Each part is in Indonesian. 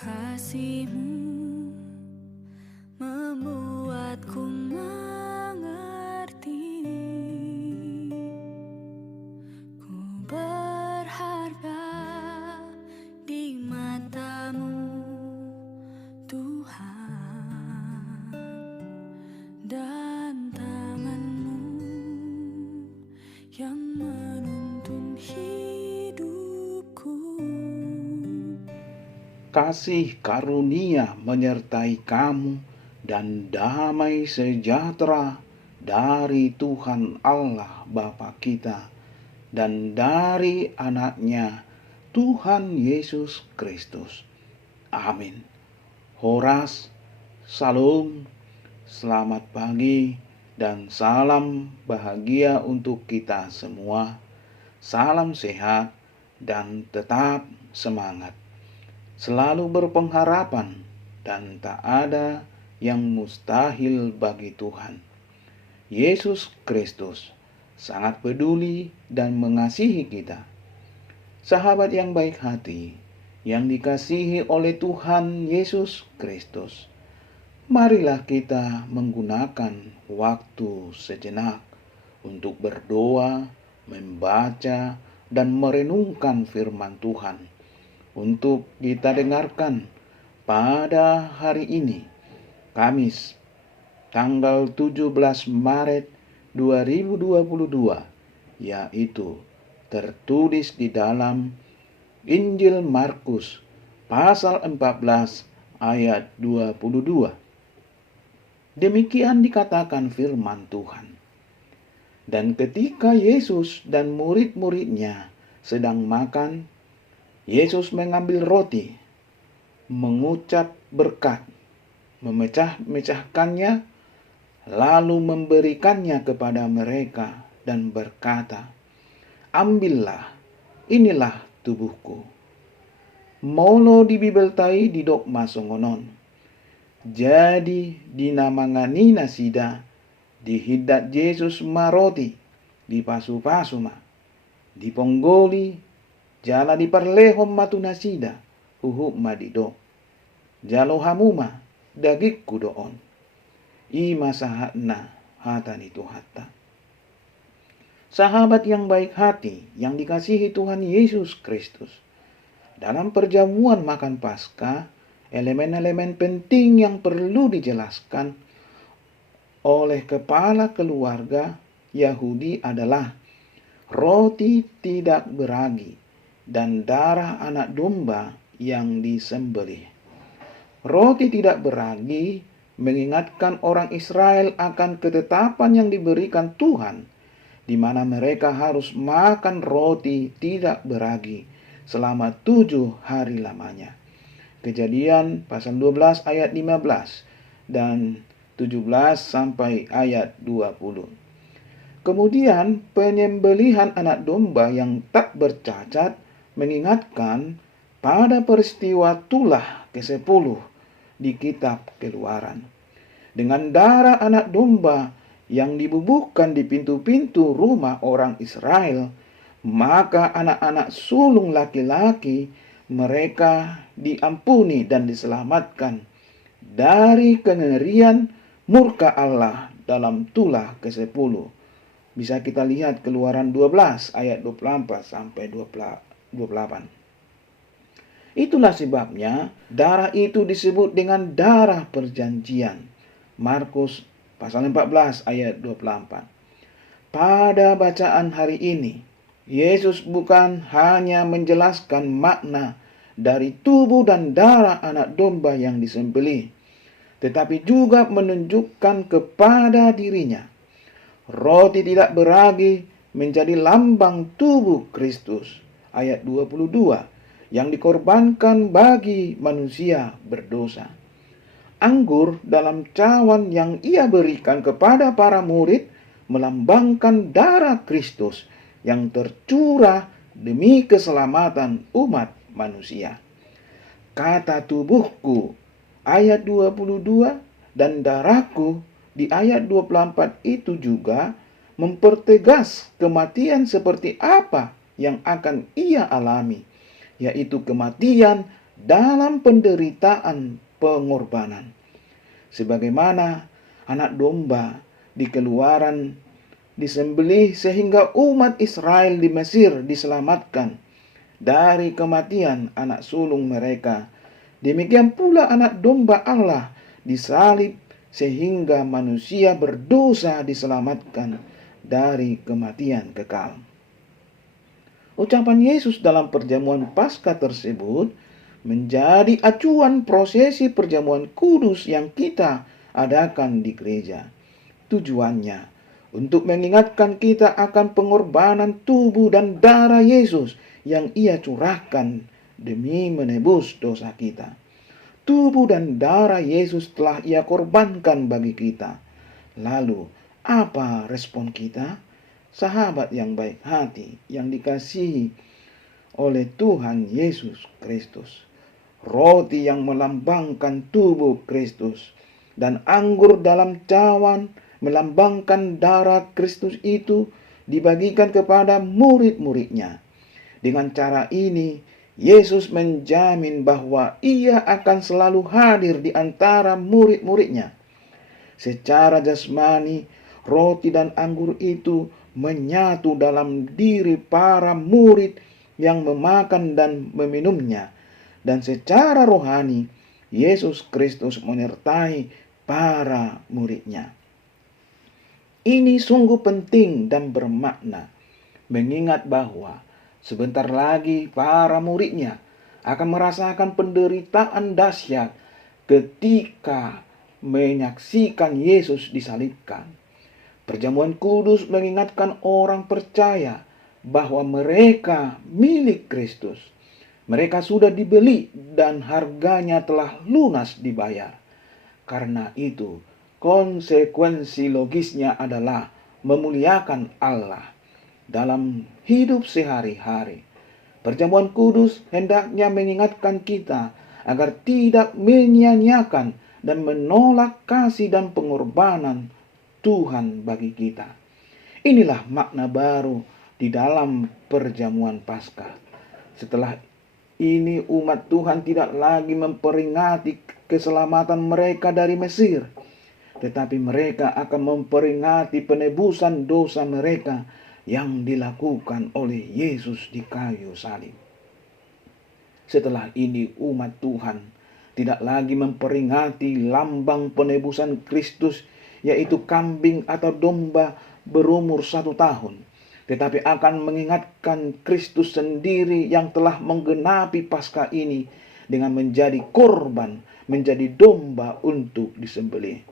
Kasih-Mu membuatku mengerti, ku berharga di mata-Mu, Tuhan, dan tangan-Mu yang menuntun hidupku. Kasih karunia menyertai kamu dan damai sejahtera dari Tuhan Allah Bapa kita dan dari anaknya Tuhan Yesus Kristus. Amin. Horas, Salam, selamat pagi dan salam bahagia untuk kita semua. Salam sehat dan tetap semangat. Selalu berpengharapan dan tak ada yang mustahil bagi Tuhan. Yesus Kristus sangat peduli dan mengasihi kita. Sahabat yang baik hati, yang dikasihi oleh Tuhan Yesus Kristus, marilah kita menggunakan waktu sejenak untuk berdoa, membaca, dan merenungkan firman Tuhan. Untuk kita dengarkan pada hari ini, Kamis, tanggal 17 Maret 2022, yaitu tertulis di dalam Injil Markus pasal 14 ayat 22. Demikian dikatakan firman Tuhan. Dan ketika Yesus dan murid-muridnya sedang makan, Yesus mengambil roti, mengucap berkat, memecah-mecahkannya, lalu memberikannya kepada mereka dan berkata, "Ambillah, inilah tubuhku." Molo dibibeltai di dok masongonon. Jadi dinamanganina sida, dihidat Yesus maroti, dipasu-pasu ma, diponggoli, jala di parlehom matuna sida, huhuk madido. Jalo hamuma, dagikku doon. Ima sahatna hatani tuhatta. Sahabat yang baik hati, yang dikasihi Tuhan Yesus Kristus. Dalam perjamuan makan Paskah, elemen-elemen penting yang perlu dijelaskan oleh kepala keluarga Yahudi adalah roti tidak beragi dan darah anak domba yang disembelih. Roti tidak beragi mengingatkan orang Israel akan ketetapan yang diberikan Tuhan, di mana mereka harus makan roti tidak beragi selama 7 hari lamanya. Kejadian pasal 12 ayat 15 dan 17 sampai ayat 20. Kemudian penyembelihan anak domba yang tak bercacat mengingatkan pada peristiwa tulah ke-10 di kitab Keluaran. Dengan darah anak domba yang dibubuhkan di pintu-pintu rumah orang Israel, maka anak-anak sulung laki-laki mereka diampuni dan diselamatkan dari kengerian murka Allah dalam tulah ke-10. Bisa kita lihat Keluaran 12 ayat 24 sampai 28. Itulah sebabnya darah itu disebut dengan darah perjanjian. Markus pasal 14 ayat 24. Pada bacaan hari ini, Yesus bukan hanya menjelaskan makna dari tubuh dan darah anak domba yang disembelih, tetapi juga menunjukkan kepada dirinya. Roti tidak beragi menjadi lambang tubuh Kristus, ayat 22, yang dikorbankan bagi manusia berdosa. Anggur dalam cawan yang ia berikan kepada para murid melambangkan darah Kristus yang tercurah demi keselamatan umat manusia. Kata tubuhku, ayat 22, dan darahku di ayat 24 itu juga mempertegas kematian seperti apa yang akan ia alami, yaitu kematian dalam penderitaan pengorbanan. Sebagaimana anak domba di Keluaran disembelih sehingga umat Israel di Mesir diselamatkan dari kematian anak sulung mereka, demikian pula anak domba Allah disalib sehingga manusia berdosa diselamatkan dari kematian kekal. Ucapan Yesus dalam perjamuan Paskah tersebut menjadi acuan prosesi perjamuan kudus yang kita adakan di gereja. Tujuannya untuk mengingatkan kita akan pengorbanan tubuh dan darah Yesus yang Ia curahkan demi menebus dosa kita. Tubuh dan darah Yesus telah Ia korbankan bagi kita. Lalu, apa respon kita? Sahabat yang baik hati, yang dikasihi oleh Tuhan Yesus Kristus. Roti yang melambangkan tubuh Kristus dan anggur dalam cawan melambangkan darah Kristus itu dibagikan kepada murid-muridnya. Dengan cara ini, Yesus menjamin bahwa Ia akan selalu hadir di antara murid-muridnya. Secara jasmani, roti dan anggur itu menyatu dalam diri para murid yang memakan dan meminumnya. Dan secara rohani, Yesus Kristus menyertai para muridnya. Ini sungguh penting dan bermakna, mengingat bahwa sebentar lagi para muridnya akan merasakan penderitaan dahsyat ketika menyaksikan Yesus disalibkan. Perjamuan kudus mengingatkan orang percaya bahwa mereka milik Kristus. Mereka sudah dibeli dan harganya telah lunas dibayar. Karena itu, konsekuensi logisnya adalah memuliakan Allah dalam hidup sehari-hari. Perjamuan kudus hendaknya mengingatkan kita agar tidak menyia-nyiakan dan menolak kasih dan pengorbanan Tuhan bagi kita. Inilah makna baru di dalam perjamuan Paskah. Setelah ini umat Tuhan tidak lagi memperingati keselamatan mereka dari Mesir, tetapi mereka akan memperingati penebusan dosa mereka yang dilakukan oleh Yesus di kayu salib. Setelah ini umat Tuhan tidak lagi memperingati lambang penebusan Kristus, yaitu kambing atau domba berumur 1 tahun, tetapi akan mengingatkan Kristus sendiri yang telah menggenapi Paskah ini dengan menjadi korban, menjadi domba untuk disembelih.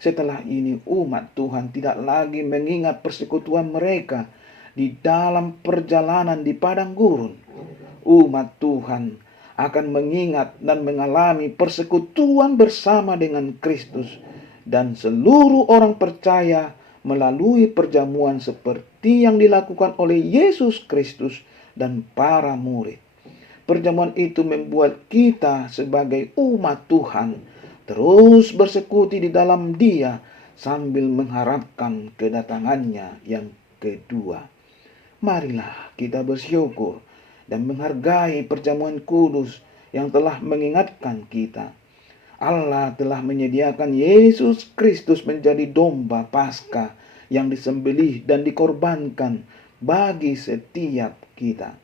Setelah ini umat Tuhan tidak lagi mengingat persekutuan mereka di dalam perjalanan di padang gurun. Umat Tuhan akan mengingat dan mengalami persekutuan bersama dengan Kristus dan seluruh orang percaya melalui perjamuan seperti yang dilakukan oleh Yesus Kristus dan para murid. Perjamuan itu membuat kita sebagai umat Tuhan terus bersekutu di dalam Dia sambil mengharapkan kedatangannya yang kedua. Marilah kita bersyukur dan menghargai perjamuan kudus yang telah mengingatkan kita. Allah telah menyediakan Yesus Kristus menjadi domba Paskah yang disembelih dan dikorbankan bagi setiap kita.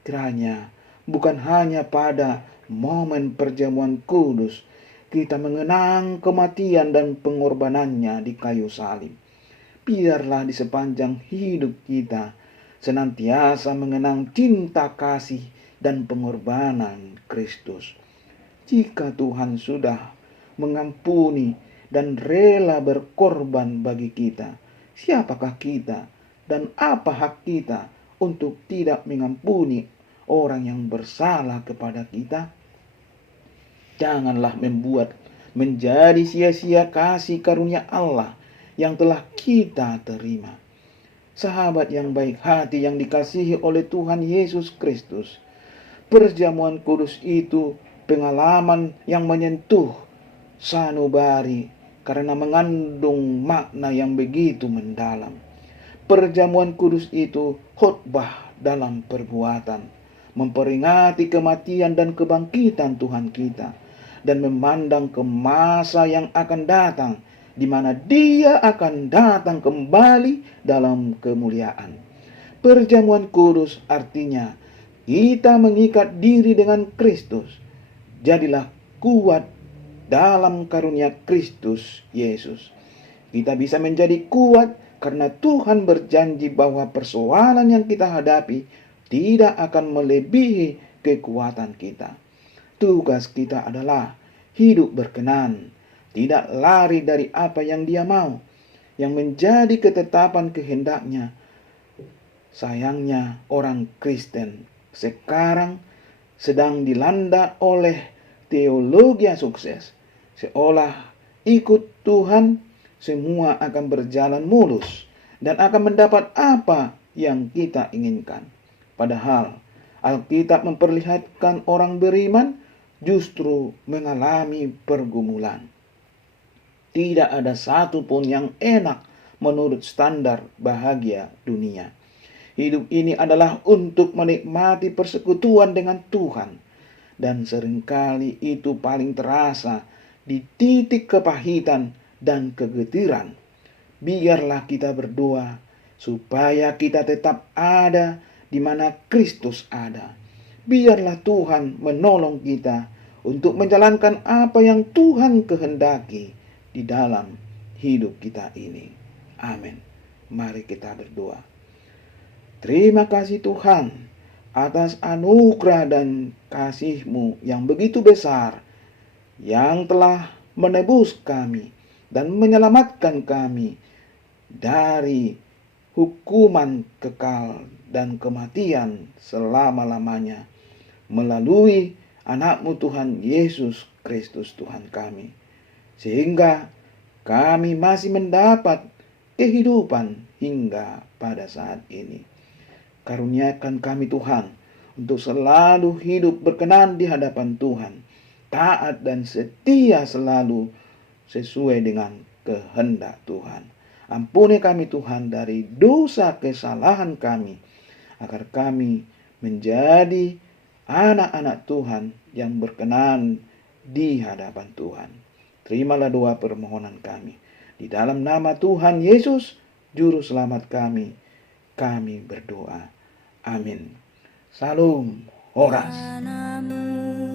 Kiranya bukan hanya pada momen perjamuan kudus kita mengenang kematian dan pengorbanannya di kayu salib. Biarlah di sepanjang hidup kita senantiasa mengenang cinta kasih dan pengorbanan Kristus. Jika Tuhan sudah mengampuni dan rela berkorban bagi kita, siapakah kita dan apa hak kita untuk tidak mengampuni orang yang bersalah kepada kita? Janganlah membuat menjadi sia-sia kasih karunia Allah yang telah kita terima. Sahabat yang baik hati yang dikasihi oleh Tuhan Yesus Kristus, perjamuan kudus itu pengalaman yang menyentuh sanubari karena mengandung makna yang begitu mendalam. Perjamuan kudus itu khotbah dalam perbuatan, memperingati kematian dan kebangkitan Tuhan kita, dan memandang ke masa yang akan datang, di mana Dia akan datang kembali dalam kemuliaan. Perjamuan kudus artinya kita mengikat diri dengan Kristus. Jadilah kuat dalam karunia Kristus Yesus. Kita bisa menjadi kuat karena Tuhan berjanji bahwa persoalan yang kita hadapi tidak akan melebihi kekuatan kita. Tugas kita adalah hidup berkenan, tidak lari dari apa yang Dia mau, yang menjadi ketetapan kehendaknya. Sayangnya orang Kristen sekarang sedang dilanda oleh teologi yang sukses. Seolah ikut Tuhan semua akan berjalan mulus dan akan mendapat apa yang kita inginkan. Padahal Alkitab memperlihatkan orang beriman justru mengalami pergumulan. Tidak ada satupun yang enak menurut standar bahagia dunia. Hidup ini adalah untuk menikmati persekutuan dengan Tuhan. Dan seringkali itu paling terasa di titik kepahitan dan kegetiran. Biarlah kita berdoa supaya kita tetap ada di mana Kristus ada. Biarlah Tuhan menolong kita untuk menjalankan apa yang Tuhan kehendaki di dalam hidup kita ini. Amin. Mari kita berdoa. Terima kasih Tuhan atas anugerah dan kasih-Mu yang begitu besar, yang telah menebus kami dan menyelamatkan kami dari hukuman kekal dan kematian selama-lamanya melalui anak-Mu Tuhan Yesus Kristus Tuhan kami, sehingga kami masih mendapat kehidupan hingga pada saat ini. Karuniakan kami Tuhan untuk selalu hidup berkenan di hadapan Tuhan, taat dan setia selalu sesuai dengan kehendak Tuhan. Ampuni kami Tuhan dari dosa kesalahan kami, agar kami menjadi anak-anak Tuhan yang berkenan di hadapan Tuhan. Terimalah doa permohonan kami. Di dalam nama Tuhan Yesus, Juru Selamat kami berdoa. Amin. Salam Horas. Padamu